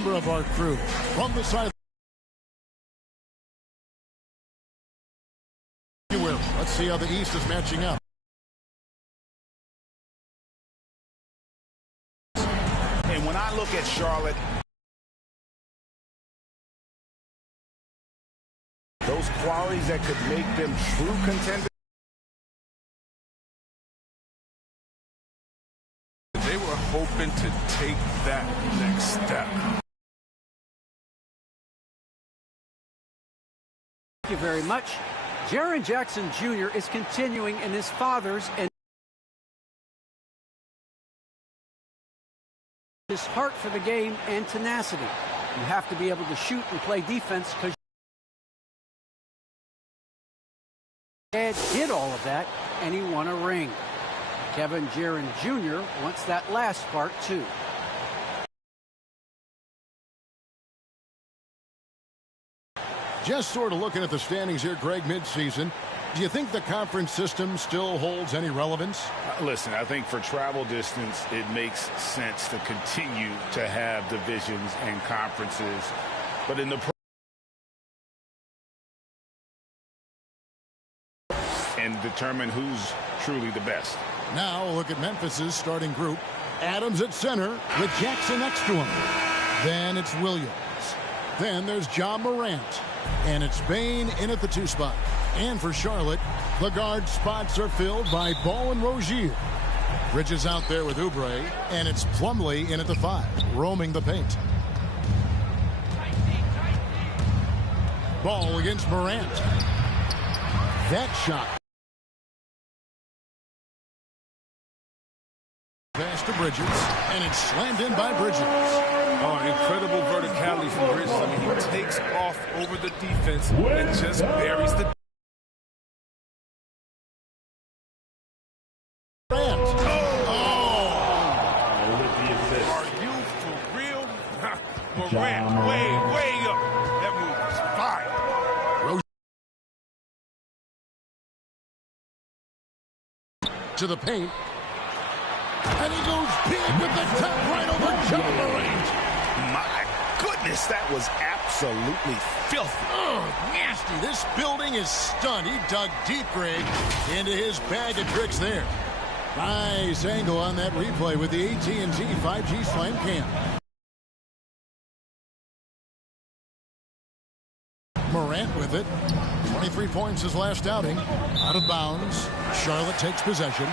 member of our crew from the side. Let's see how the East is matching up. And when I look at Charlotte, those qualities that could make them true contenders. They were hoping to take that next step. Thank you very much. Jaren Jackson Jr. is continuing in his father's and his heart for the game and tenacity. You have to be able to shoot and play defense because Dad did all of that, and he won a ring. Kevin Jaren Jr. wants that last part, too. Just sort of looking at the standings here, Greg, midseason. Do you think the conference system still holds any relevance? Listen, I think for travel distance, it makes sense to continue to have divisions and conferences. But in the and determine who's truly the best. Now look at Memphis's starting group. Adams at center with Jackson next to him. Then it's Williams. Then there's John Morant. And it's Bain in at the 2 spot. And for Charlotte, the guard spots are filled by Ball and Rozier. Bridges out there with Oubre. And it's Plumlee in at the 5, roaming the paint. Ball against Morant. That shot. Pass to Bridges, and it's slammed in by Bridges. Oh, incredible verticality from Bridges. I mean, he takes off over the defense and just buries the... Morant. Are you for real? Morant, way up. That move was fire. To the paint. And he goes big with the top right over John Morant. My goodness, that was absolutely filthy. Oh, nasty. This building is stunned. He dug deep, Greg, into his bag of tricks there. Nice angle on that replay with the AT&T 5G Slam Cam. Morant with it. 23 points his last outing. Out of bounds. Charlotte takes possession.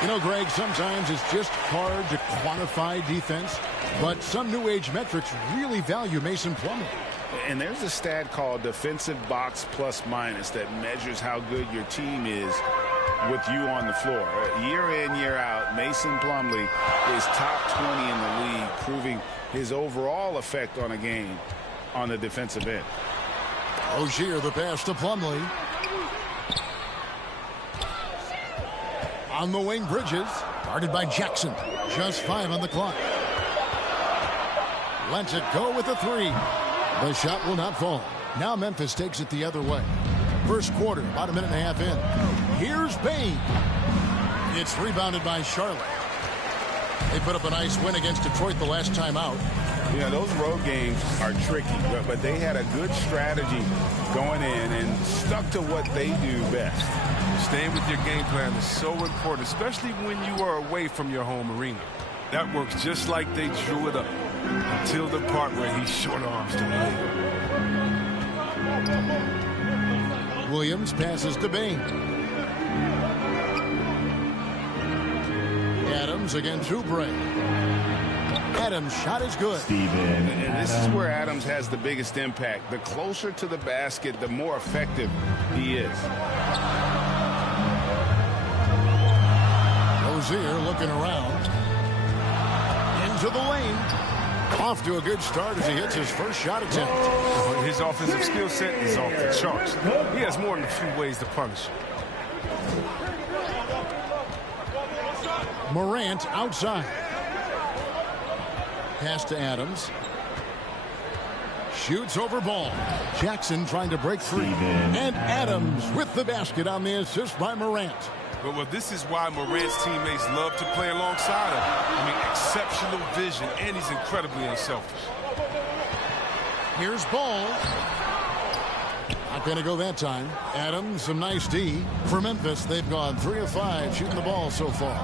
You know, Greg, sometimes it's just hard to quantify defense, but some new age metrics really value Mason Plumlee. And there's a stat called defensive box plus minus that measures how good your team is with you on the floor. Year in, year out, Mason Plumlee is top 20 in the league, proving his overall effect on a game on the defensive end. Rozier the pass to Plumlee. On the wing, Bridges, guarded by Jackson. Just 5 on the clock. Lets it go with a 3. The shot will not fall. Now Memphis takes it the other way. First quarter, about a minute and a half in. Here's Bain. It's rebounded by Charlotte. They put up a nice win against Detroit the last time out. Yeah, those road games are tricky, but they had a good strategy going in and stuck to what they do best. Staying with your game plan is so important, especially when you are away from your home arena. That works just like they drew it up until the part where he short arms to Williams. Williams passes to Bain. Adams against Oubre. Adams' shot is good. And this is where Adams has the biggest impact. The closer to the basket, the more effective he is. Rozier looking around. Into the lane. Off to a good start as he hits his first shot attempt. His offensive skill set is off the charts. He has more than a few ways to punish him. Morant outside. Pass to Adams. Shoots over Ball. Jackson trying to break free. And Adams with the basket on the assist by Morant. Well, this is why Morant's teammates love to play alongside him. I mean, exceptional vision, and he's incredibly unselfish. Here's Ball. Not going to go that time. Adams, some nice D. For Memphis, they've gone 3 of 5 shooting the ball so far.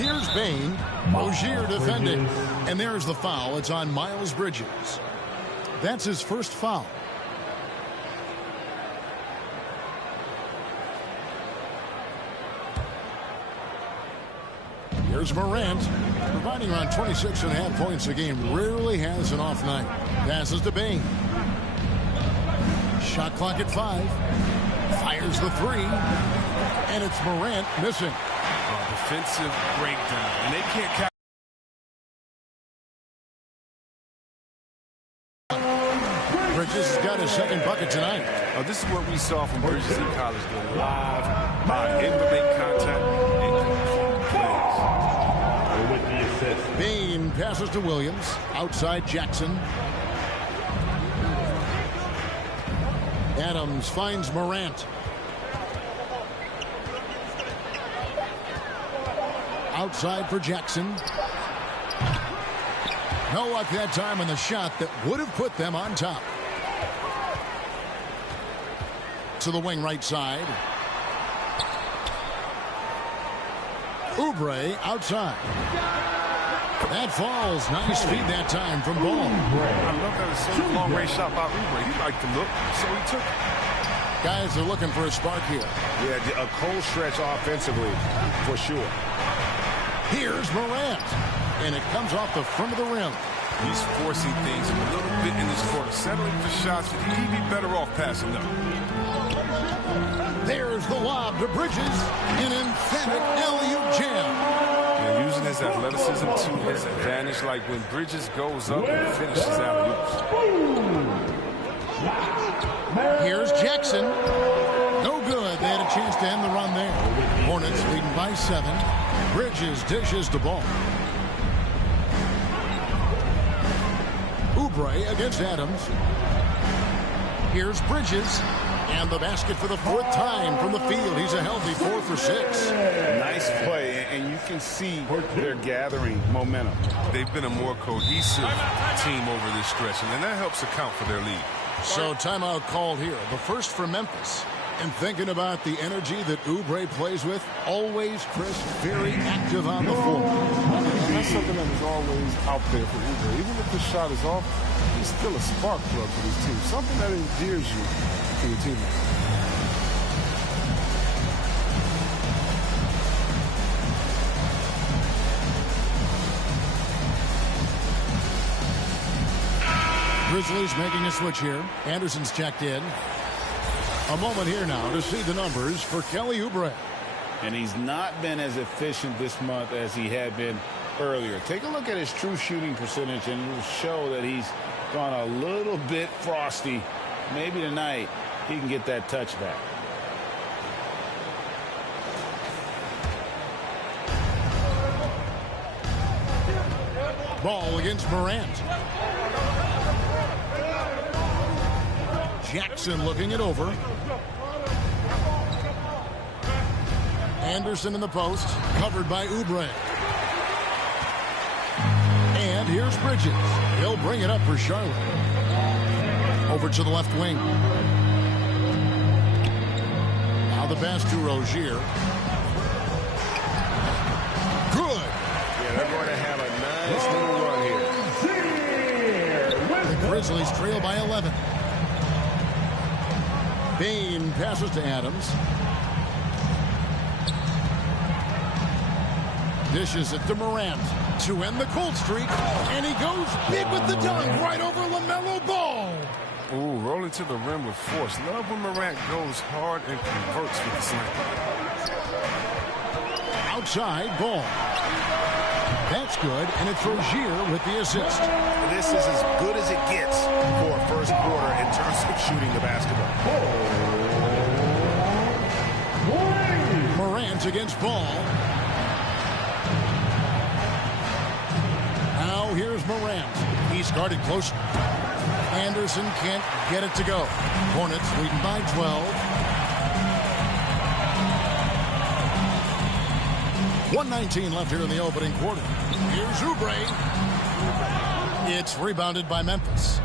Here's Bain. Rozier defending. And there's the foul. It's on Miles Bridges. That's his first foul. Here's Morant, providing around 26.5 points a game. Rarely has an off night. Passes to Bain. Shot clock at 5. Fires the 3. And it's Morant missing. Defensive breakdown. And they can't catch. Bridges has got his second bucket tonight. Oh, this is what we saw from Bridges in college. The live body, able to make contact and complete plays. Bain passes to Williams. Outside Jackson. Adams finds Morant. Outside for Jackson. No luck that time on the shot that would have put them on top. To the wing right side. Oubre outside. That falls. Nice feed that time from Ball. I love that it's such a long-range shot by Oubre. He liked the look, so he took it. Guys are looking for a spark here. Yeah, a cold stretch offensively, for sure. Here's Morant. And it comes off the front of the rim. He's forcing things a little bit in this quarter, settling for shots that he'd be better off passing them. There's the lob to Bridges. An emphatic alley-oop jam. And using his athleticism to his advantage, like when Bridges goes up and finishes alley-oops. Here's Jackson. No good. They had a chance to end the run there. Hornets leading by 7. Bridges dishes the ball. Oubre against Adams. Here's Bridges. And the basket for the 4th time from the field. He's a healthy 4 for 6. Nice play, and you can see they're gathering momentum. They've been a more cohesive team over this stretch, and that helps account for their lead. So timeout called here. The first for Memphis. And thinking about the energy that Oubre plays with, always crisp, very active on the floor. And that's something that is always out there for Oubre. Even if the shot is off, he's still a spark plug for this team. Something that endears you to your teammates. Grizzlies making a switch here. Anderson's checked in. A moment here now to see the numbers for Kelly Oubre. And he's not been as efficient this month as he had been earlier. Take a look at his true shooting percentage, and it will show that he's gone a little bit frosty. Maybe tonight he can get that touch back. Ball against Morant. Jackson looking it over. Anderson in the post, covered by Oubre. And here's Bridges. He'll bring it up for Charlotte. Over to the left wing. Now the pass to Rozier. Good. Yeah, they're going to have a nice little run here. The Grizzlies trail by 11. Bain passes to Adams. Dishes it to Morant to end the cold streak. And he goes big with the dunk right over LaMelo Ball. Ooh, rolling to the rim with force. Love when Morant goes hard and converts with the slam. Outside Ball. That's good, and it's Rozier with the assist. This is as good as it gets for a first quarter in terms of shooting the basketball. Morant against Ball. Now here's Morant. He's guarded close. Anderson can't get it to go. Hornets leading by 12. 1:19 left here in the opening quarter. Here's Oubre. It's rebounded by Memphis.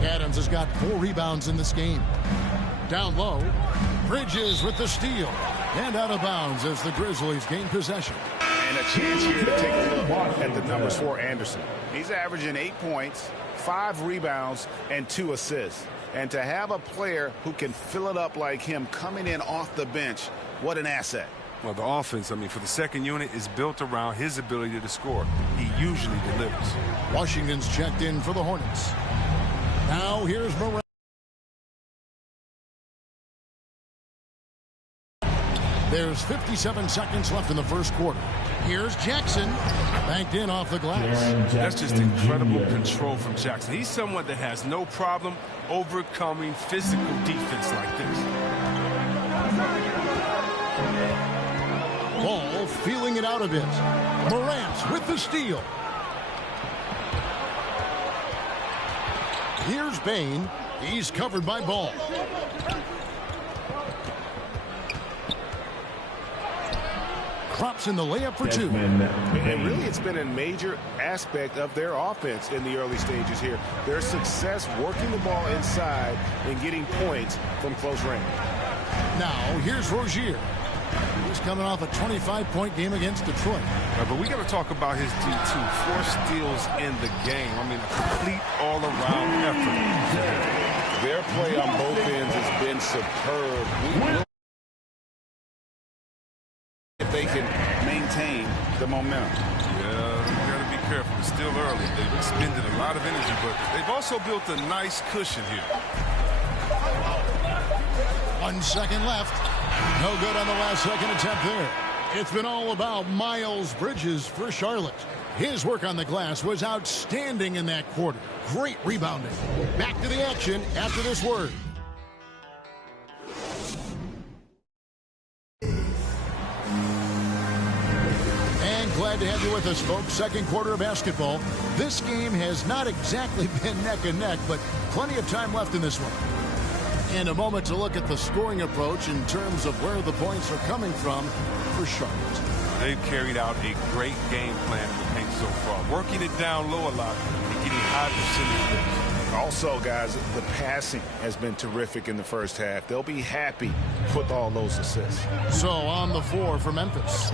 Adams has got 4 rebounds in this game. Down low, Bridges with the steal. And out of bounds as the Grizzlies gain possession. And a chance here to take a look at the numbers for Anderson. He's averaging 8 points, 5 rebounds, and 2 assists. And to have a player who can fill it up like him coming in off the bench, what an asset. Well, the offense, I mean, for the second unit is built around his ability to score. He usually delivers. Washington's checked in for the Hornets. Now here's Morant. There's 57 seconds left in the first quarter. Here's Jackson, banked in off the glass. That's just incredible control from Jackson. He's someone that has no problem overcoming physical defense like this. Ball feeling it out a bit. Morant with the steal. Here's Bain. He's covered by Ball. Crops in the layup for 2. And really, it's been a major aspect of their offense in the early stages here. Their success working the ball inside and getting points from close range. Now, here's Rozier. He's coming off a 25-point game against Detroit. But we got to talk about his D2. 4 steals in the game. I mean, a complete all-around effort. Their play on both ends has been superb. If they can maintain the momentum. Yeah, you got to be careful. It's still early. They've expended a lot of energy, but they've also built a nice cushion here. 1 second left. No good on the last second attempt there. It's been all about Miles Bridges for Charlotte. His work on the glass was outstanding in that quarter. Great rebounding. Back to the action after this word. Glad to have you with us, folks. Second quarter of basketball. This game has not exactly been neck and neck, but plenty of time left in this one. And a moment to look at the scoring approach in terms of where the points are coming from for Charlotte. They've carried out a great game plan in the paint so far, working it down low a lot and getting high percentage. Also, guys, the passing has been terrific in the first half. They'll be happy with all those assists. So on the floor for Memphis,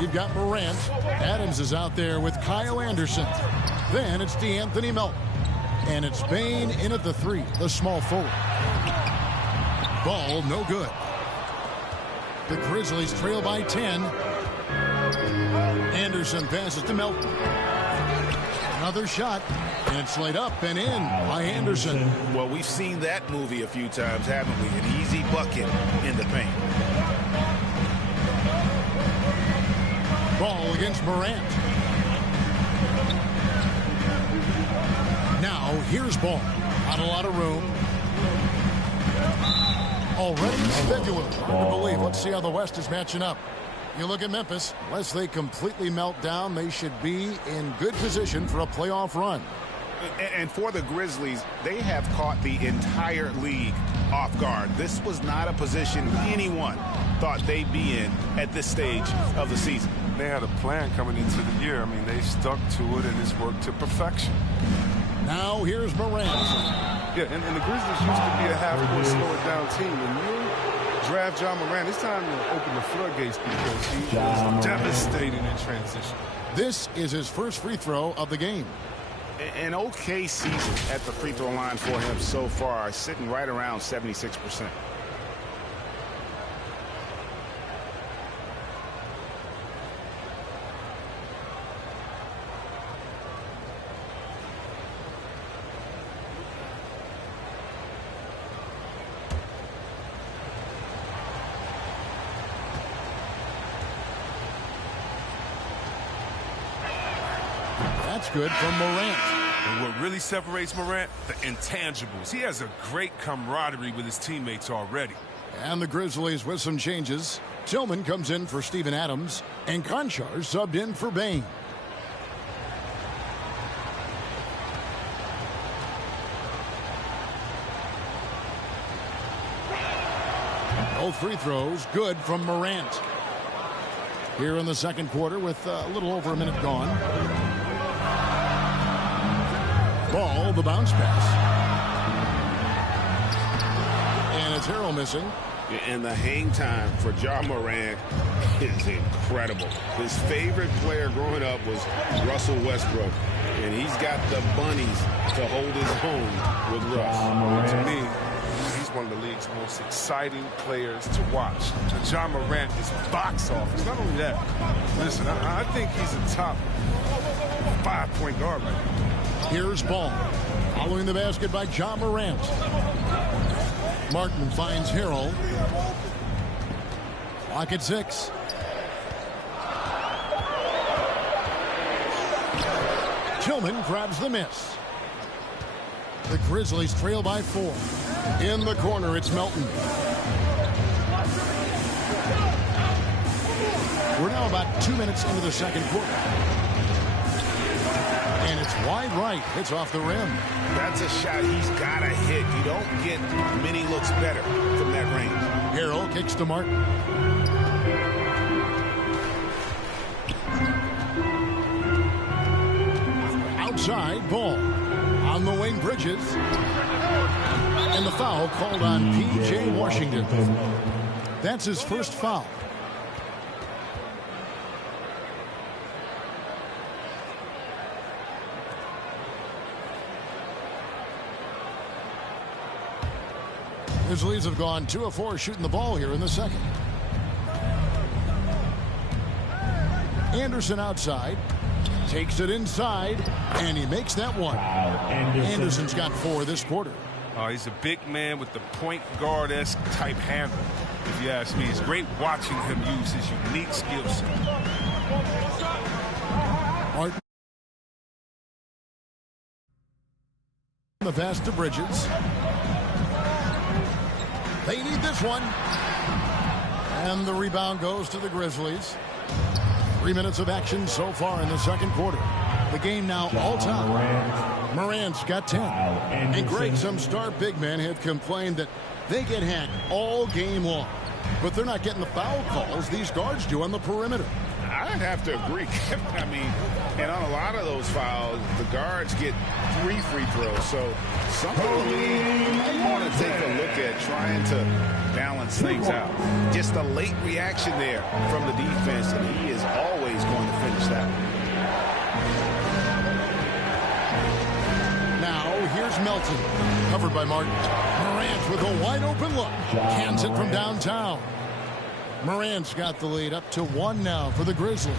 you've got Morant. Adams is out there with Kyle Anderson. Then it's DeAnthony Melton. And it's Bain in at the 3, the small forward. Ball no good. The Grizzlies trail by 10. Anderson passes to Melton. Another shot, and it's laid up and in by Anderson. Well, we've seen that movie a few times, haven't we? An easy bucket in the paint. Ball against Morant. Now, here's Ball. Not a lot of room. Already scheduled. Hard to believe. Let's see how the West is matching up. You look at Memphis. Unless they completely melt down, they should be in good position for a playoff run. And for the Grizzlies, they have caught the entire league off guard. This was not a position anyone thought they'd be in at this stage of the season. They had a plan coming into the year. I mean, they stuck to it, and it's worked to perfection. Now here's Morant. Yeah, and the Grizzlies used to be a half-court slow-it-down team. And you draft John Morant, it's time to open the floodgates because he was devastating in transition. This is his first free throw of the game. An okay season at the free throw line for him so far, sitting right around 76%. That's good from Morant. And what really separates Morant? The intangibles. He has a great camaraderie with his teammates already. And the Grizzlies with some changes. Tillman comes in for Steven Adams, and Conchar subbed in for Bain. Both free throws good from Morant. Here in the second quarter with a little over a minute gone. Ball, the bounce pass. And it's Harrell missing. And the hang time for Ja Morant is incredible. His favorite player growing up was Russell Westbrook, and he's got the bunnies to hold his own with Russ. To me, he's one of the league's most exciting players to watch. Ja Morant is box office. Not only that, listen, I think he's a top 5-point guard right now. Here's Ball. Following the basket by Ja Morant. Martin finds Harrell. Clock at 6. Tillman grabs the miss. The Grizzlies trail by 4. In the corner, it's Melton. We're now about 2 minutes into the second quarter. And it's wide right. It's off the rim. That's a shot he's got to hit. You don't get many looks better from that range. Harrell kicks to Martin. Outside, Ball. On the wing, Bridges. And the foul called on P.J. Washington. That's his first foul. Grizzlies have gone 2 of 4 shooting the ball here in the second. Anderson outside. Takes it inside. And he makes that one. Anderson's got 4 this quarter. He's a big man with the point guard-esque type handle. If you ask me, it's great watching him use his unique skill set. Martin. The pass to Bridges. They need this one. And the rebound goes to the Grizzlies. 3 minutes of action so far in the second quarter. The game now all-time. Morant's got 10. And Greg, some star big men have complained that they get hacked all game long. But they're not getting the foul calls these guards do on the perimeter. I'd have to agree. I mean, and on a lot of those fouls, the guards get 3 free throws. So something you want to take a look at trying to balance things out. Just a late reaction there from the defense, and he is always going to finish that. Now, here's Melton. Covered by Martin. Morant with a wide open look. Cans it from downtown. Morant's got the lead up to 1 now for the Grizzlies.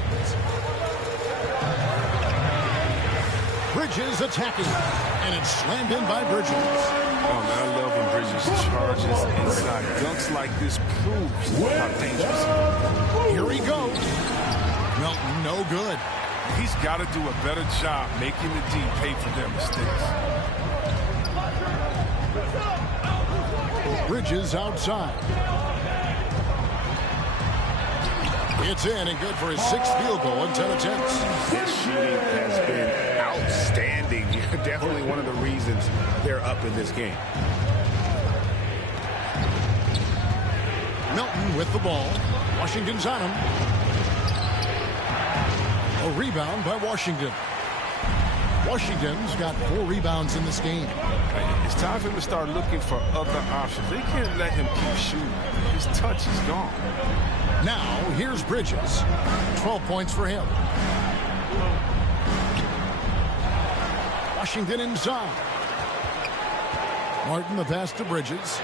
Bridges attacking. And it's slammed in by Bridges. Oh, man, I love when Bridges charges inside. Dunks like this proves how dangerous. Here he goes. Melton, no good. He's got to do a better job making the D pay for their mistakes. Bridges outside. It's in and good for his 6th field goal in 10 attempts. His shooting has been outstanding. Definitely one of the reasons they're up in this game. Melton with the ball. Washington's on him. A rebound by Washington. Washington's got 4 rebounds in this game. It's time for him to start looking for other options. They can't let him keep shooting. His touch is gone. Now, here's Bridges. 12 points for him. Washington inside. Martin the pass to Bridges.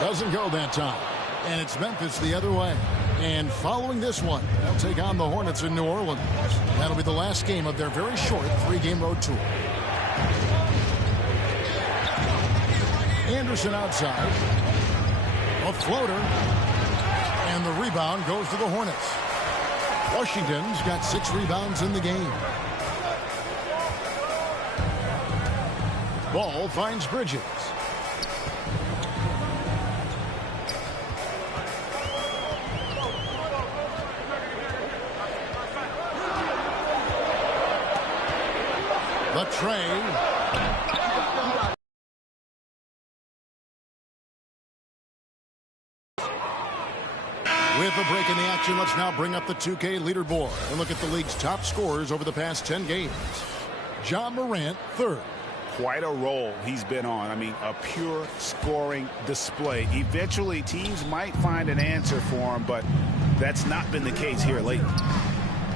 Doesn't go that time. And it's Memphis the other way. And following this one, they'll take on the Hornets in New Orleans. That'll be the last game of their very short 3-game road tour. Anderson outside. A floater. And the rebound goes to the Hornets. Washington's got 6 rebounds in the game. Ball finds Bridges. The tray. With a break in the action, let's now bring up the 2K leaderboard and look at the league's top scorers over the past 10 games. John Morant, third. Quite a role he's been on. I mean, a pure scoring display. Eventually, teams might find an answer for him, but that's not been the case here lately.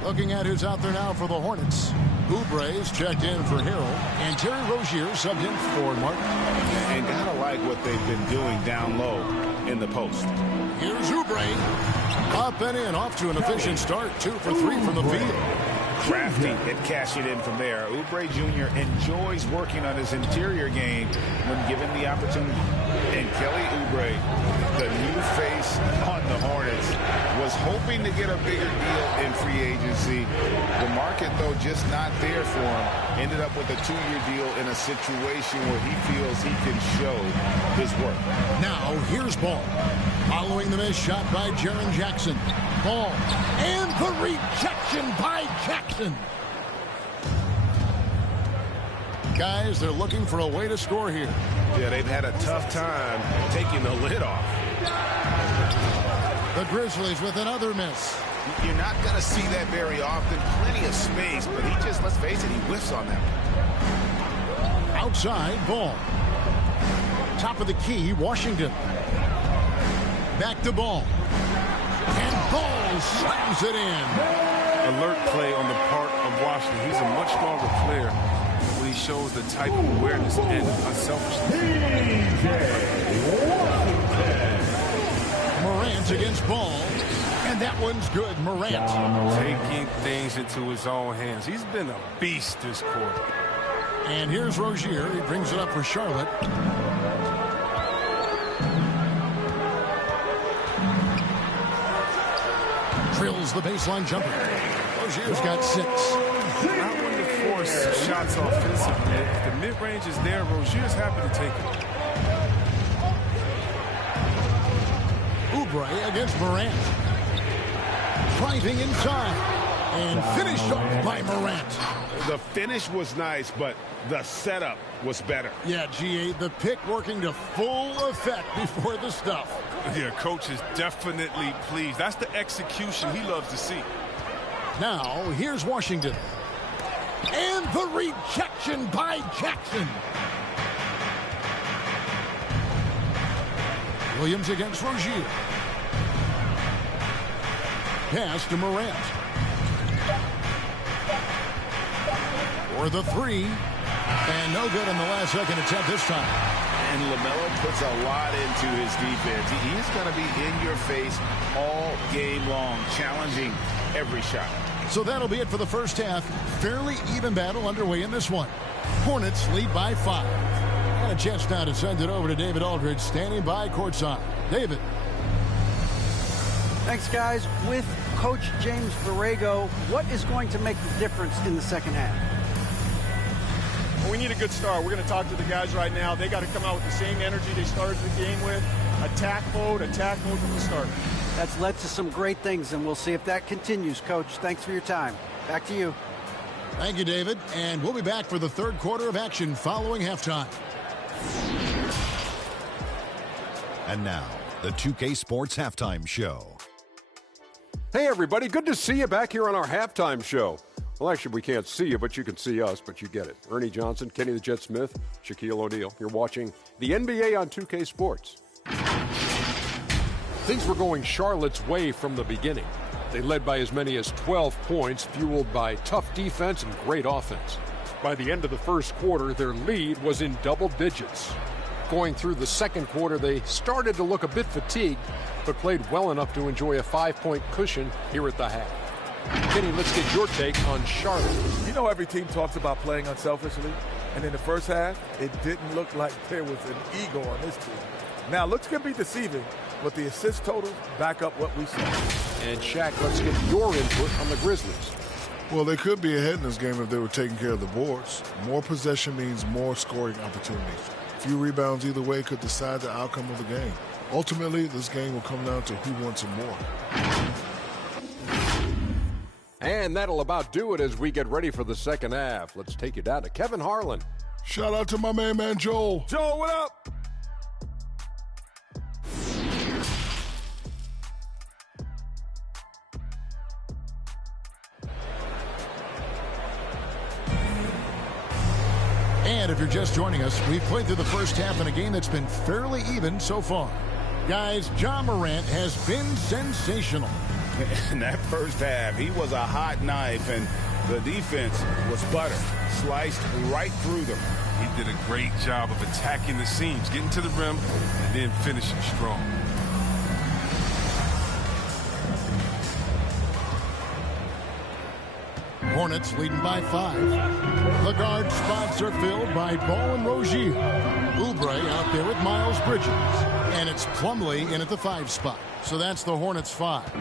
Looking at who's out there now for the Hornets. Oubre's checked in for Harrell, and Terry Rozier subbed in for Martin. And gotta like what they've been doing down low in the post. Here's Oubre. Up and in, off to an efficient start. 2 for 3 from the field. Crafty at cashing in from there. Oubre Jr. enjoys working on his interior game when given the opportunity. And Kelly Oubre, the new face on the Hornets, was hoping to get a bigger deal in free agency. The market, though, just not there for him. Ended up with a 2-year deal in a situation where he feels he can show his work. Now, here's Ball. Following the miss shot by Jaren Jackson. Ball. And the rejection by Jackson. Guys, they're looking for a way to score here. Yeah, they've had a tough time taking the lid off. The Grizzlies with another miss. You're not going to see that very often. Plenty of space, but he just, let's face it, he whiffs on that one. Outside, Ball. Top of the key, Washington. Back to Ball. And Ball slams it in. Alert play on the part of Washington. He's a much stronger player when he shows the type of awareness and unselfishness. Morant against Ball. And that one's good, Morant. Taking things into his own hands. He's been a beast this quarter. And here's Rozier. He brings it up for Charlotte. Drills the baseline jumper. Rozier's got 6. Not when to force shots offensively. If the mid-range is there, Rozier's happy to take it. Oubre against Morant. Driving inside. And finished off by Morant. The finish was nice, but the setup was better. Yeah, GA, the pick working to full effect before the stuff. Yeah, coach is definitely pleased. That's the execution he loves to see. Now, here's Washington. And the rejection by Jackson. Williams against Rozier. Pass to Morant. For the 3. And no good in the last second attempt this time. And LaMelo puts a lot into his defense. He's going to be in your face all game long, challenging every shot. So that'll be it for the first half. Fairly even battle underway in this one. Hornets lead by 5. And a chance now to send it over to David Aldridge, standing by courtside. David. Thanks, guys. With Coach James Borrego, what is going to make the difference in the second half? Well, we need a good start. We're going to talk to the guys right now. They got to come out with the same energy they started the game with. Attack mode from the start. That's led to some great things, and we'll see if that continues, Coach. Thanks for your time. Back to you. Thank you, David. And we'll be back for the third quarter of action following halftime. And now, the 2K Sports Halftime Show. Hey, everybody. Good to see you back here on our halftime show. Well, actually, we can't see you, but you can see us, but you get it. Ernie Johnson, Kenny the Jet Smith, Shaquille O'Neal. You're watching the NBA on 2K Sports. Things were going Charlotte's way from the beginning. They led by as many as 12 points, fueled by tough defense and great offense. By the end of the first quarter, their lead was in double digits. Going through the second quarter, they started to look a bit fatigued, but played well enough to enjoy a 5-point cushion here at the half. Kenny, let's get your take on Charlotte. You know, every team talks about playing unselfishly, and in the first half, it didn't look like there was an ego on this team. Now, looks can be deceiving, but the assist totals back up what we saw. And Shaq, let's get your input on the Grizzlies. Well, they could be ahead in this game if they were taking care of the boards. More possession means more scoring opportunities. Few rebounds either way could decide the outcome of the game. Ultimately, this game will come down to who wants it more. And that'll about do it as we get ready for the second half. Let's take you down to Kevin Harlan. Shout out to my man Joel. Joel, what up? And if you're just joining us, we've played through the first half in a game that's been fairly even so far. Guys, Ja Morant has been sensational. In that first half, he was a hot knife, and the defense was butter, sliced right through them. He did a great job of attacking the seams, getting to the rim, and then finishing strong. Hornets leading by 5. The guard spots are filled by Ball and Rozier. Oubre out there with Miles Bridges. And it's Plumlee in at the 5 spot. So that's the Hornets 5.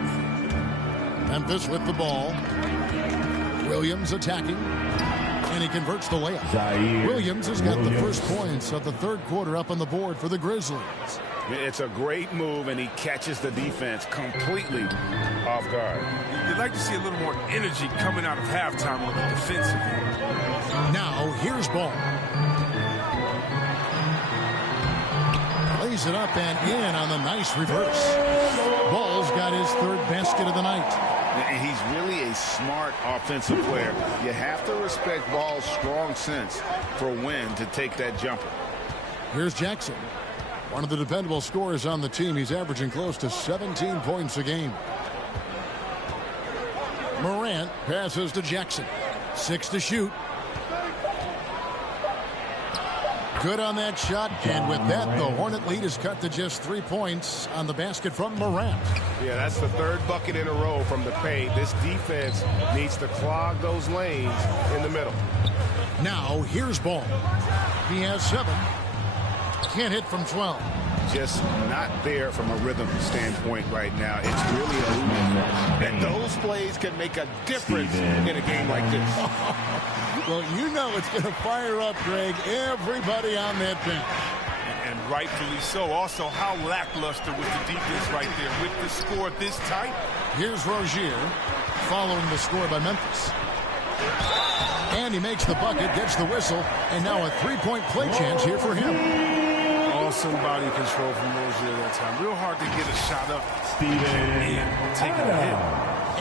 Memphis with the ball. Williams attacking. And he converts the layup. Williams has got the first points of the third quarter up on the board for the Grizzlies. It's a great move, and he catches the defense completely off guard. You'd like to see a little more energy coming out of halftime on the defensive end. Now, here's Ball. Plays it up and in on the nice reverse. Ball's got his third basket of the night. And he's really a smart offensive player. You have to respect Ball's strong sense for when to take that jumper. Here's Jackson. One of the dependable scorers on the team. He's averaging close to 17 points a game. Morant passes to Jackson. 6 to shoot. Good on that shot, and with that, the Hornet lead is cut to just 3 points on the basket from Morant. Yeah, that's the third bucket in a row from the paint. This defense needs to clog those lanes in the middle. Now, here's Ball. He has 7. Can't hit from 12. Just not there from a rhythm standpoint right now. It's really a lose. And those plays can make a difference in a game like this. Well, you know it's going to fire up, Greg, everybody on that bench. And rightfully so. Also, how lackluster with the defense right there. With the score this tight. Here's Rozier following the score by Memphis. And he makes the bucket, gets the whistle, and now a 3-point play chance here for him. Awesome body control from Rozier that time. Real hard to get a shot up. And taking a hit.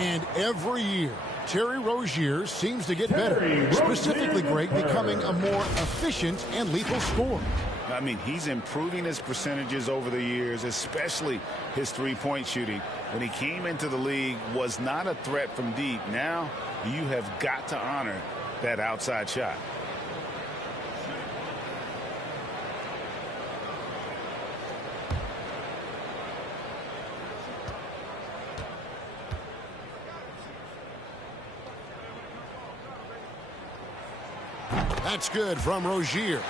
And every year, Terry Rozier seems to get better. Specifically, Greg, becoming a more efficient and lethal scorer. I mean, he's improving his percentages over the years, especially his three-point shooting. When he came into the league, was not a threat from deep. Now, you have got to honor that outside shot. That's good from Rozier.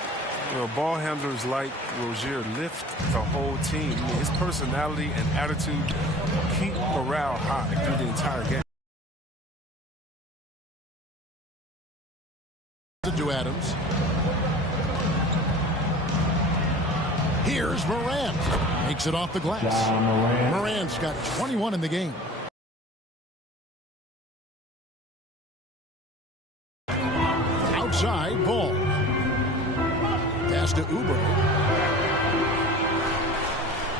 You know, ball handlers like Rozier lift the whole team. I mean, his personality and attitude keep morale high through the entire game. To Adams. Here's Morant. Makes it off the glass. Morant's got 21 in the game. Outside, Ball. Pass to Oubre.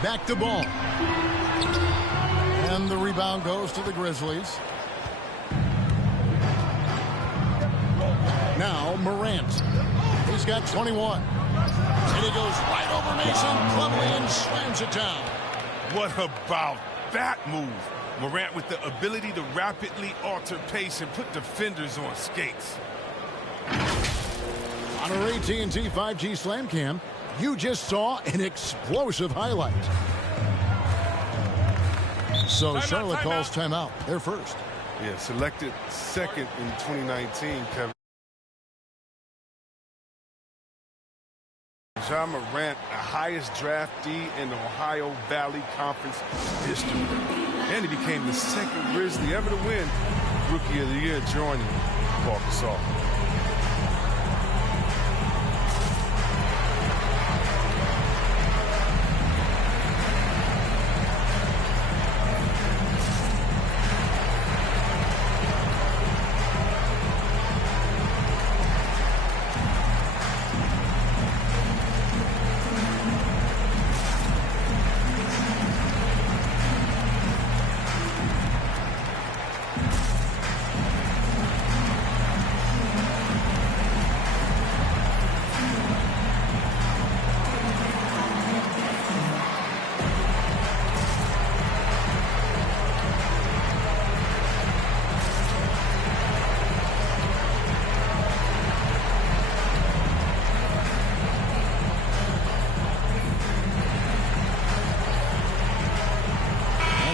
Back to Ball. And the rebound goes to the Grizzlies. Now Morant. He's got 21. And he goes right over Mason Plumlee and slams it down. What about that move? Morant with the ability to rapidly alter pace and put defenders on skates. On our AT&T 5G Slam Cam, you just saw an explosive highlight. So Charlotte calls timeout. They're first. Yeah, selected second in 2019, Kevin. Ja Morant, the highest draftee in the Ohio Valley Conference history. And he became the second Grizzly ever to win Rookie of the Year, joining Paul Gasol.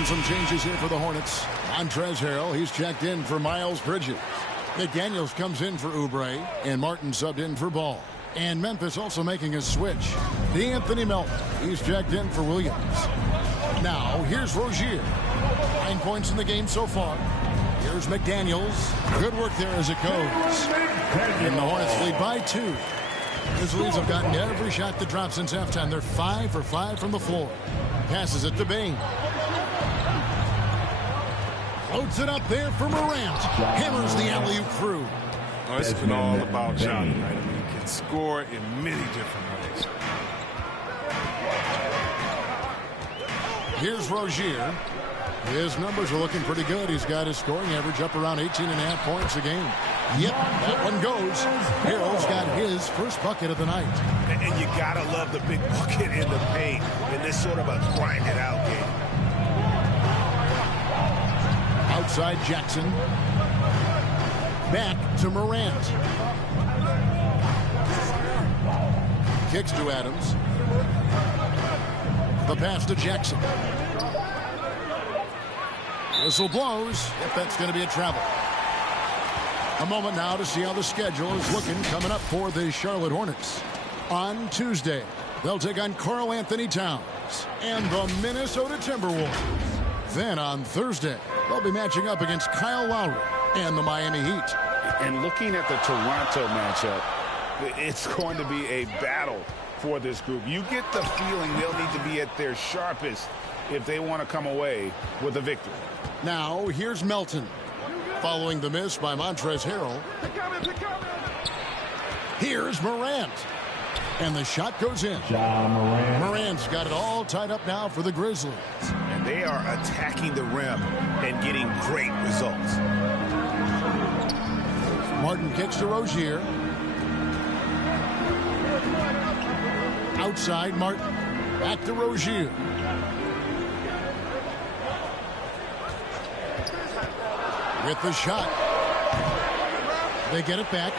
some changes here for the Hornets. Montrezl Harrell, he's checked in for Miles Bridges. McDaniels comes in for Oubre, and Martin subbed in for Ball. And Memphis also making a switch. D'Anthony Melton, he's checked in for Williams. Now, here's Rozier. 9 points in the game so far. Here's McDaniels. Good work there as it goes. And the Hornets lead by 2. Grizzlies have gotten every shot that dropped since halftime. They're 5 for 5 from the floor. Passes it to Bain. Floats it up there for Morant. Hammers the alley-oop through. Oh, it's been all about Johnny, right? I mean, he can score in many different ways. Here's Rozier. His numbers are looking pretty good. He's got his scoring average up around 18.5 points a game. Yep, that one goes. Harrell's got his first bucket of the night. And you gotta love the big bucket in the paint in this sort of a grind-it-out game. Outside Jackson. Back to Morant. Kicks to Adams. The pass to Jackson. Whistle blows. If that's going to be a travel. A moment now to see how the schedule is looking coming up for the Charlotte Hornets. On Tuesday, they'll take on Karl Anthony Towns and the Minnesota Timberwolves. Then on Thursday, they'll be matching up against Kyle Lowry and the Miami Heat. And looking at the Toronto matchup, it's going to be a battle for this group. You get the feeling they'll need to be at their sharpest if they want to come away with a victory. Now, here's Melton. Following the miss by Montrezl Harrell. Here's Morant. And the shot goes in. Morant's got it all tied up now for the Grizzlies. And they are attacking the rim and getting great results. Martin kicks to Rozier. Outside Martin. Back to Rozier. With the shot. They get it back.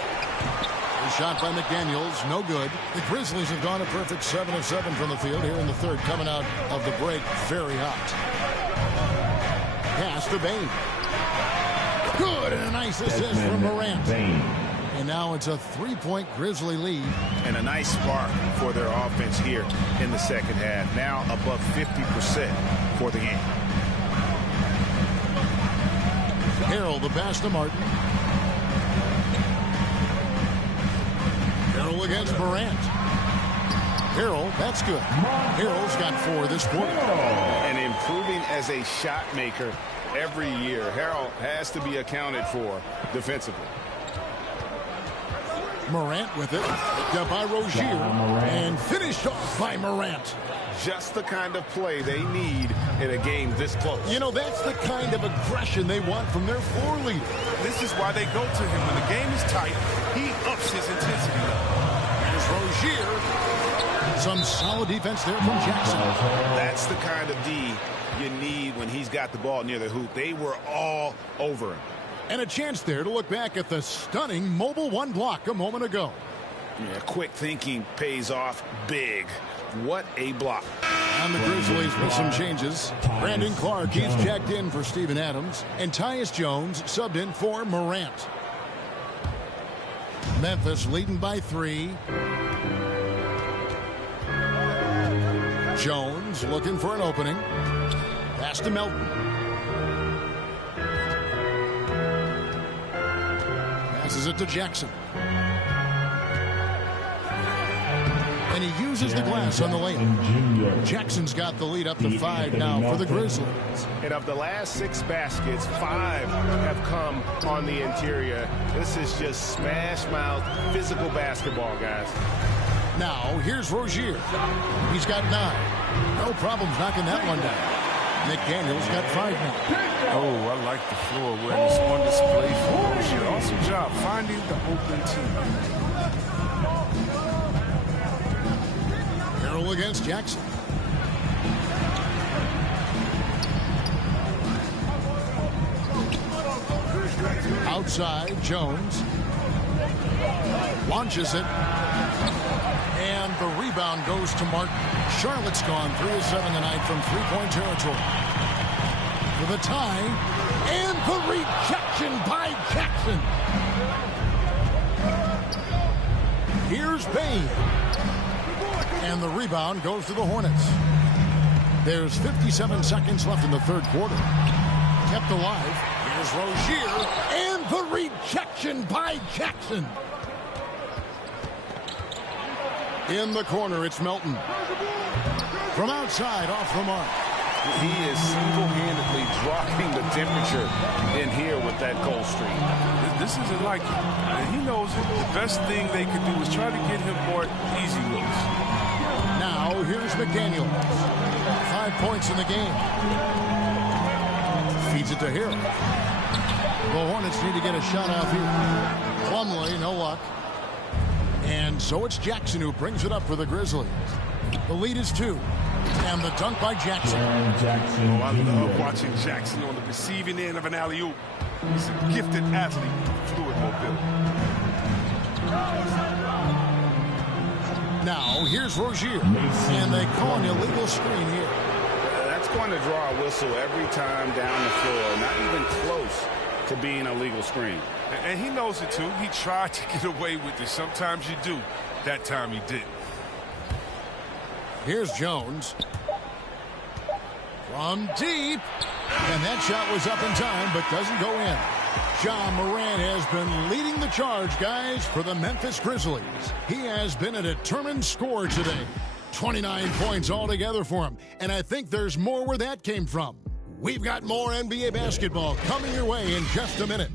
The shot by McDaniels, no good. The Grizzlies have gone a perfect 7 of 7 from the field here in the third, coming out of the break very hot. Pass to Bain. Good, and a nice assist from Morant. And now it's a 3-point Grizzly lead. And a nice spark for their offense here in the second half. Now above 50% for the game. Harrell, the pass to Martin. Harrell against Morant. Harrell, that's good. Harrell's got 4 this quarter. And improving as a shot maker every year. Harrell has to be accounted for defensively. Morant with it. Picked up by Rozier. And finished off by Morant. Just the kind of play they need in a game this close. You know, that's the kind of aggression they want from their floor leader. This is why they go to him. When the game is tight, he ups his intensity level. There's Rozier. Some solid defense there from Jackson. That's the kind of D you need when he's got the ball near the hoop. They were all over him. And a chance there to look back at the stunning mobile 1 block a moment ago. Yeah, quick thinking pays off big. What a block. And the Grizzlies with some changes. Brandon Clark, he's checked in for Steven Adams. And Tyus Jones subbed in for Morant. Memphis leading by 3. Jones looking for an opening. Pass to Melton. Passes it to Jackson. And he uses the glass on the layup. Jackson's got the lead up to 5 now for the Grizzlies. And of the last 6 baskets, 5 have come on the interior. This is just smash mouth physical basketball, guys. Now, here's Rozier. He's got 9. No problems knocking that one down. McDaniels got 5 now. Oh, I like the floor awareness on display for Rozier. Awesome job finding the open team. Harrell against Jackson. Outside, Jones. Launches it. And the rebound goes to Martin. Charlotte's gone 3 of 7 tonight from 3-point territory. for the tie, and the rejection by Jackson. Here's Bain. And the rebound goes to the Hornets. There's 57 seconds left in the third quarter. Kept alive. Here's Rozier. And the rejection by Jackson. In the corner, it's Melton. From outside, off the mark. He is single-handedly dropping the temperature in here with that cold streak. This isn't like him. And he knows it. The best thing they could do is try to get him more easy looks. Now, here's McDaniels. 5 points in the game. Feeds it to Hill. The Hornets need to get a shot off here. Plumlee, no luck. And so it's Jackson who brings it up for the Grizzlies. The lead is 2. And the dunk by Jackson. Oh, I love watching Jackson on the receiving end of an alley-oop. He's a gifted athlete, fluid mobility. Now, here's Rozier. And they call an illegal screen here. That's going to draw a whistle every time down the floor. Not even close to being a legal screen. And he knows it, too. He tried to get away with it. Sometimes you do. That time he didn't. Here's Jones. From deep. And that shot was up in time, but doesn't go in. Ja Morant has been leading the charge, guys, for the Memphis Grizzlies. He has been a determined scorer today. 29 points altogether for him. And I think there's more where that came from. We've got more NBA basketball coming your way in just a minute.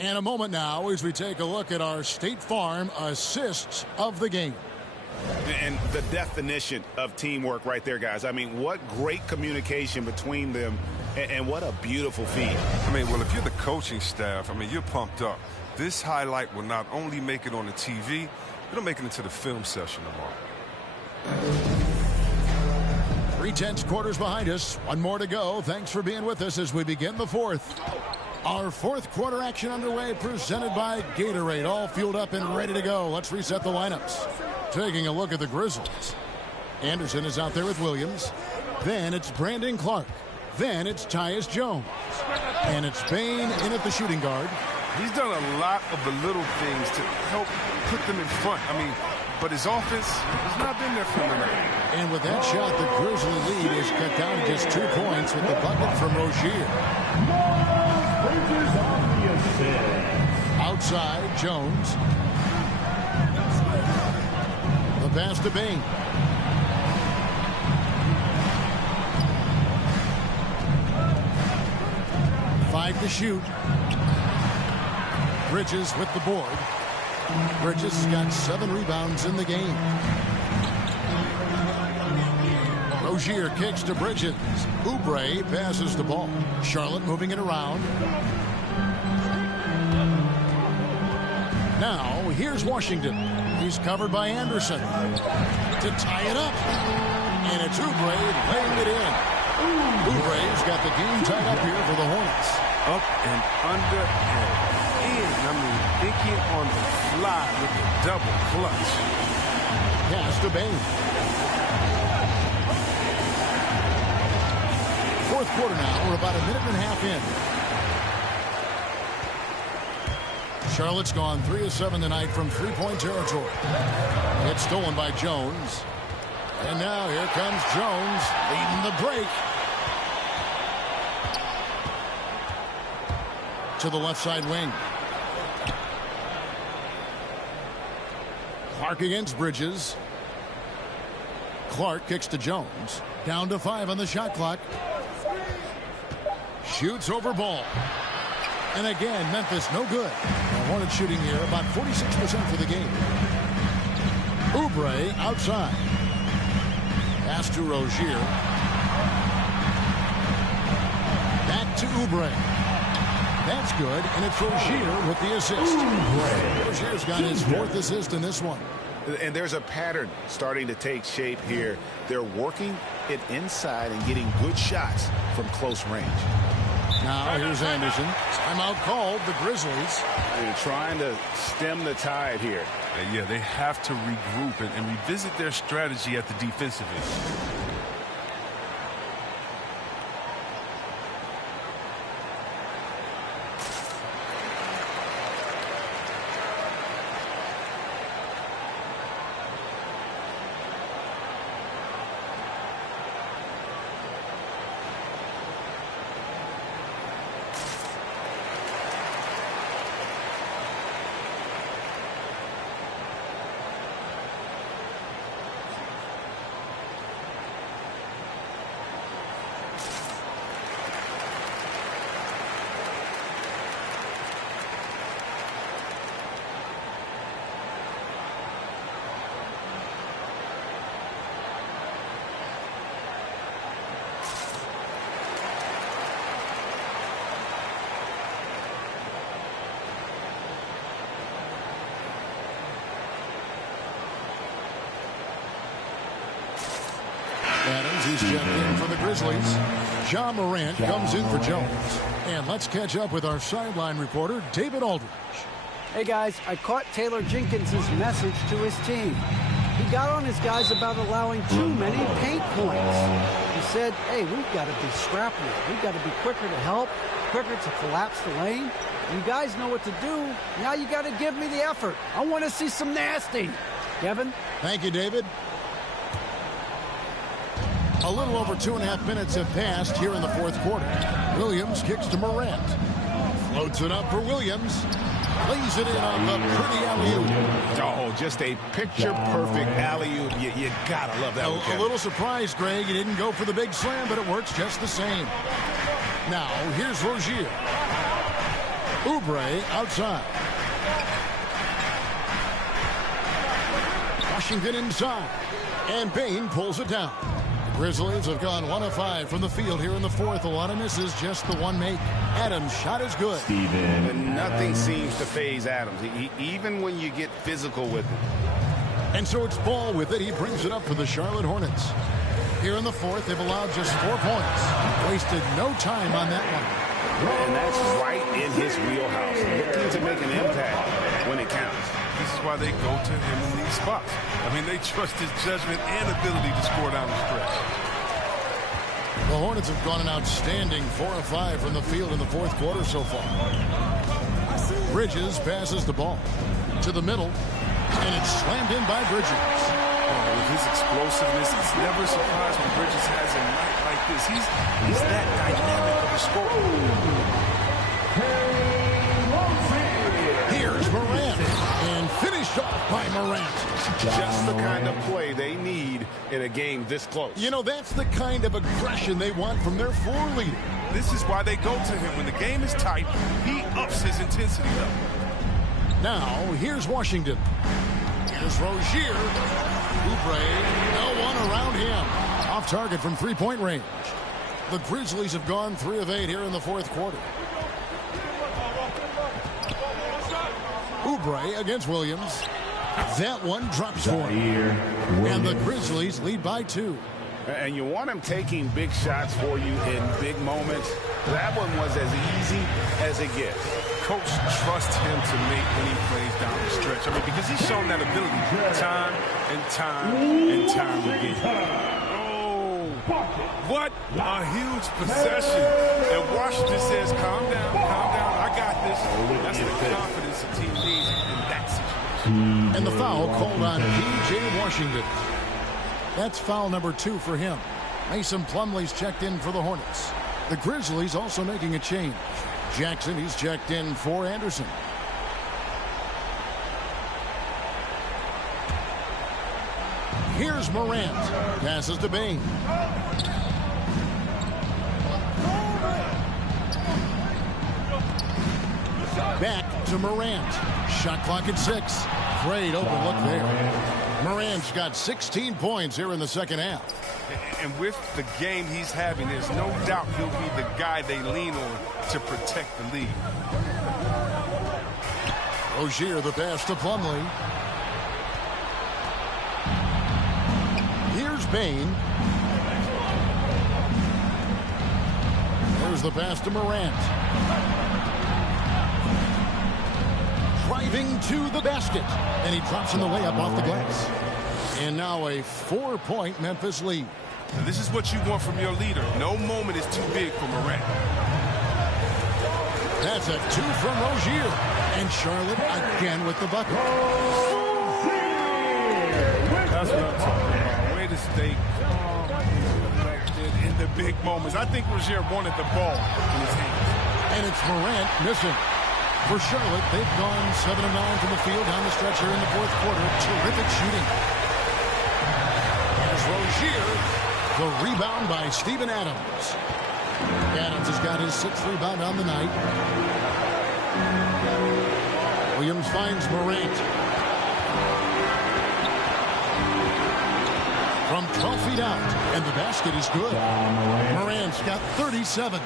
And a moment now as we take a look at our State Farm assists of the game. And the definition of teamwork right there, guys. I mean, what great communication between them, and what a beautiful feed. I mean, well, if you're the coaching staff, I mean, you're pumped up. This highlight will not only make it on the TV, it'll make it into the film session tomorrow. 3/10 quarters behind us. One more to go. Thanks for being with us as we begin the fourth. Our fourth quarter action underway, presented by Gatorade. All fueled up and ready to go. Let's reset the lineups. Taking a look at the Grizzlies. Anderson is out there with Williams. Then it's Brandon Clark. Then it's Tyus Jones. And it's Bain in at the shooting guard. He's done a lot of the little things to help put them in front. I mean, but his offense has not been there for him. And with that shot, the Grizzly lead is cut down to just 2 points with the bucket from Rozier. Outside, Jones. The pass to Bain. Five to shoot. Bridges with the board. Bridges has got 7 rebounds in the game. Rozier kicks to Bridges. Oubre passes the ball. Charlotte moving it around. Now, here's Washington. He's covered by Anderson. To tie it up. And it's Oubre laying it in. Oubre's got the game tied up here for the Hornets. Up and under and in. I mean, thinking on the fly with the double clutch. Pass to Bain. Fourth quarter now. We're about a minute and a half in. Charlotte's gone 3 of 7 tonight from three-point territory. It's stolen by Jones. And now here comes Jones leading the break. To the left side wing. Clark against Bridges. Clark kicks to Jones. Down to 5 on the shot clock. Shoots over ball. And again, Memphis no good. The Hornets shooting here about 46% for the game. Oubre outside. Pass to Rozier. Back to Oubre. That's good, and it's Rozier with the assist. Rozier's got his 4th assist in this one. And there's a pattern starting to take shape here. They're working it inside and getting good shots from close range. Now here's Anderson. Timeout called, the Grizzlies. They're trying to stem the tide here. Yeah, they have to regroup and revisit their strategy at the defensive end. he's checked in for the Grizzlies. Ja Morant comes in for Jones. And let's catch up with our sideline reporter, David Aldridge. Hey, guys, I caught Taylor Jenkins' message to his team. He got on his guys about allowing too many paint points. He said, hey, we've got to be scrappier. We've got to be quicker to help, quicker to collapse the lane. You guys know what to do. Now you got to give me the effort. I want to see some nasty. Kevin? Thank you, David. A little over 2.5 minutes have passed here in the fourth quarter. Williams kicks to Morant. Floats it up for Williams. Lays it in on the pretty alley-oop. Oh, just a picture-perfect alley-oop. You gotta love that one. A little surprised, Greg. He didn't go for the big slam, but it works just the same. Now, here's Rozier. Oubre outside. Washington inside. And Bane pulls it down. The Grizzlies have gone 1 of 5 from the field here in the fourth. A lot of misses, just the one make. Adams' shot is good. And nothing seems to faze Adams, even when you get physical with it. And so it's Ball with it. He brings it up for the Charlotte Hornets. Here in the fourth, they've allowed just 4 points. Wasted no time on that one. And that's right in his wheelhouse. Looking to make an impact when it counts. This is why they go to him in these spots. I mean, they trust his judgment and ability to score down the stretch. The Hornets have gone an outstanding 4 of 5 from the field in the fourth quarter so far. Bridges passes the ball to the middle, and it's slammed in by Bridges. With his explosiveness, it's never surprised when Bridges has a night like this. He's that dynamic of a scorer. Here's Morant, and finished off by Morant. Just the kind of play they need in a game this close. You know, that's the kind of aggression they want from their floor leader. This is why they go to him. When the game is tight, he ups his intensity level. Now, here's Washington. Here's Rozier. Oubre, no one around him. Off target from three-point range. The Grizzlies have gone 3 of 8 here in the fourth quarter. Oubre against Williams. That one drops for him. And the Grizzlies lead by 2. And you want him taking big shots for you in big moments. That one was as easy as it gets. Coach trusts him to make when he plays down the stretch. I mean, because he's shown that ability time and time and time again. Oh, what a huge possession. And Washington says, calm down, I got this. That's the confidence the team needs in that situation. And the foul called on P.J. Washington. That's foul number 2 for him. Mason Plumlee's checked in for the Hornets. The Grizzlies also making a change. Jackson, he's checked in for Anderson. Here's Morant. Passes to Bane. Back to Morant. Shot clock at 6. Great open look there. Morant's got 16 points here in the second half. And with the game he's having, there's no doubt he'll be the guy they lean on to protect the lead. Rozier, the pass to Plumlee. Here's Bane. There's the pass to Morant. Driving to the basket. And he drops in the layup off the glass. And now a 4-point Memphis lead. And this is what you want from your leader. No moment is too big for Morant. That's a 2 from Rozier. And Charlotte again with the bucket. That's what I'm talking about. Way to stay calm and collected in the big moments. I think Rozier wanted the ball in his hands. And it's Morant missing. For Charlotte, they've gone 7 of 9 from the field down the stretch here in the fourth quarter. Terrific shooting. There's Rozier. The rebound by Steven Adams. Adams has got his 6th rebound on the night. Williams finds Morant. From 12 feet out, and the basket is good. Morant's got 37.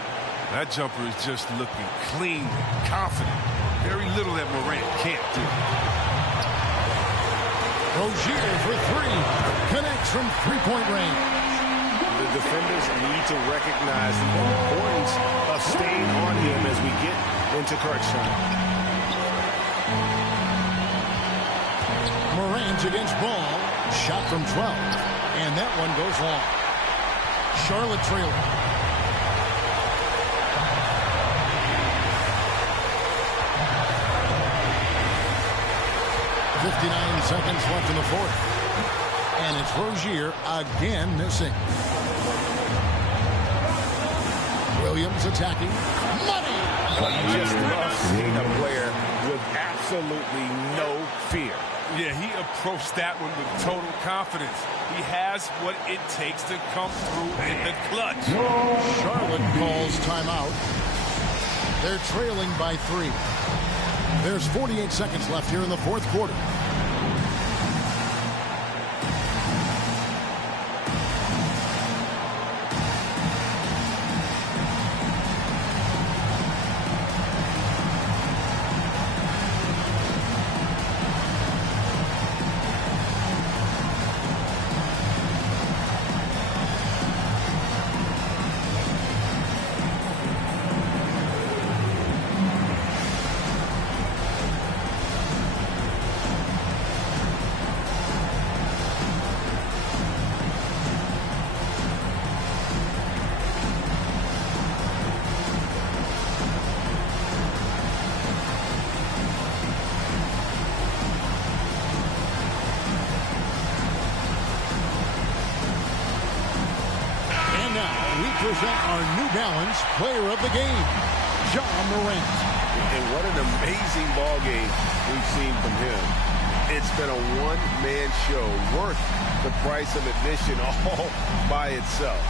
That jumper is just looking clean, confident. Very little that Morant can't do. Rozier for 3. Connects from 3-point range. The defenders need to recognize the importance of staying on him as we get into crunch time. Morant against Ball. Shot from 12. And that one goes long. Charlotte trailing. .59 seconds left in the fourth. And it's Rozier again missing. Williams attacking. Money! You just love seeing a player with absolutely no fear. Yeah, he approached that one with total confidence. He has what it takes to come through in the clutch. Charlotte calls timeout. They're trailing by 3. There's 48 seconds left here in the fourth quarter. Present our New Balance Player of the Game, John Morant. And what an amazing ball game we've seen from him. It's been a one-man show worth the price of admission all by itself.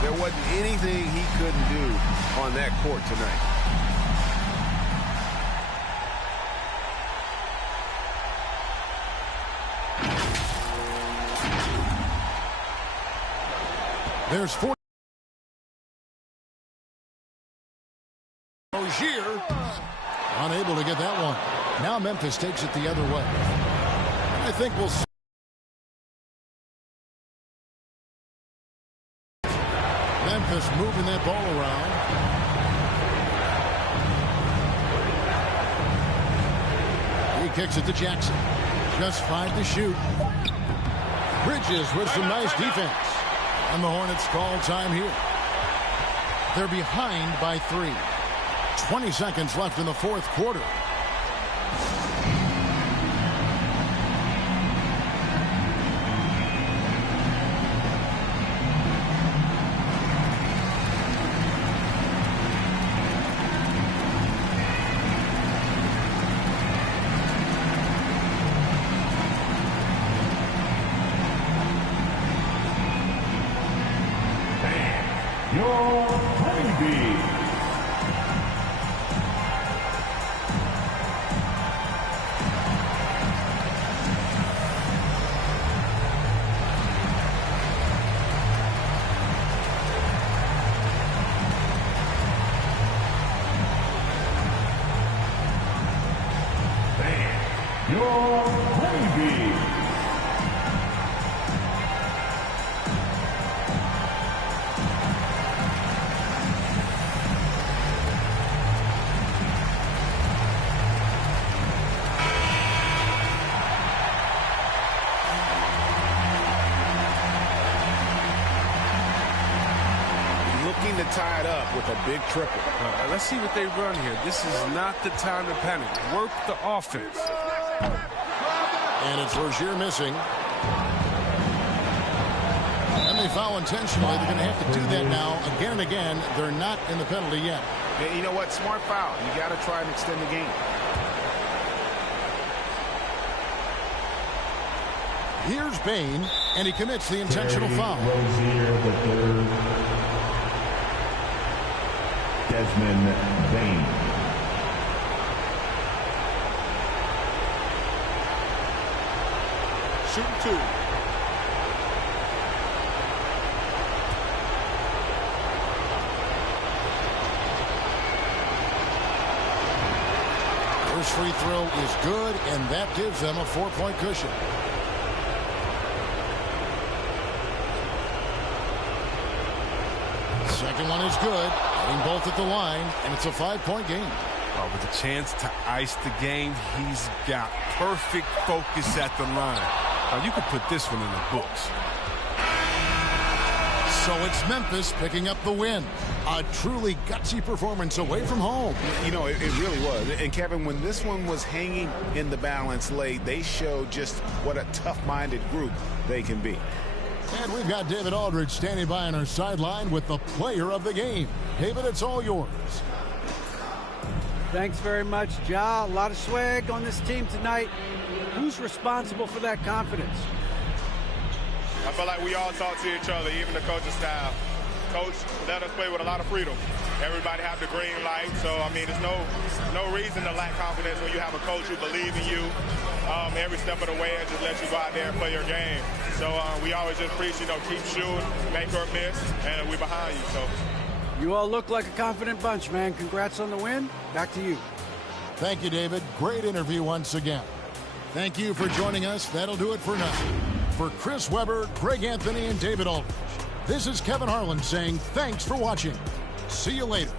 There wasn't anything he couldn't do on that court tonight. There's 4. Rozier unable to get that one. Now Memphis takes it the other way. I think we'll see. Memphis moving that ball around. He kicks it to Jackson. Just 5 to shoot. Bridges with some nice defense. And the Hornets call time here. They're behind by 3. 20 seconds left in the fourth quarter. Your honeybee. Your honeybee. Looking to tie it up with a big triple. Let's see what they run here. This is not the time to panic. Work the offense. And it's Rozier missing. And they foul intentionally. They're going to have to do that now again and again. They're not in the penalty yet. And you know what? Smart foul. You got to try and extend the game. Here's Bain, and he commits the intentional foul. Rozier the third. Desmond Bain. Shooting 2. First free throw is good, and that gives them a 4-point cushion. Second one is good. Getting both at the line, and it's a 5-point game. With a chance to ice the game, he's got perfect focus at the line. Now, you could put this one in the books. So it's Memphis picking up the win. A truly gutsy performance away from home. You know, it really was. And, Kevin, when this one was hanging in the balance late, they showed just what a tough-minded group they can be. And we've got David Aldridge standing by on our sideline with the player of the game. David, it's all yours. Thanks very much, Ja. A lot of swag on this team tonight. Who's responsible for that confidence? I feel like we all talk to each other, even the coaching staff. Coach let us play with a lot of freedom. Everybody have the green light, so I mean, there's no reason to lack confidence when you have a coach who believes in you every step of the way and just let you go out there and play your game. So we always just preach, keep shooting, make or miss, and we're behind you. So. You all look like a confident bunch, man. Congrats on the win. Back to you. Thank you, David. Great interview once again. Thank you for joining us. That'll do it for now. For Chris Webber, Greg Anthony, and David Aldridge, this is Kevin Harlan saying thanks for watching. See you later.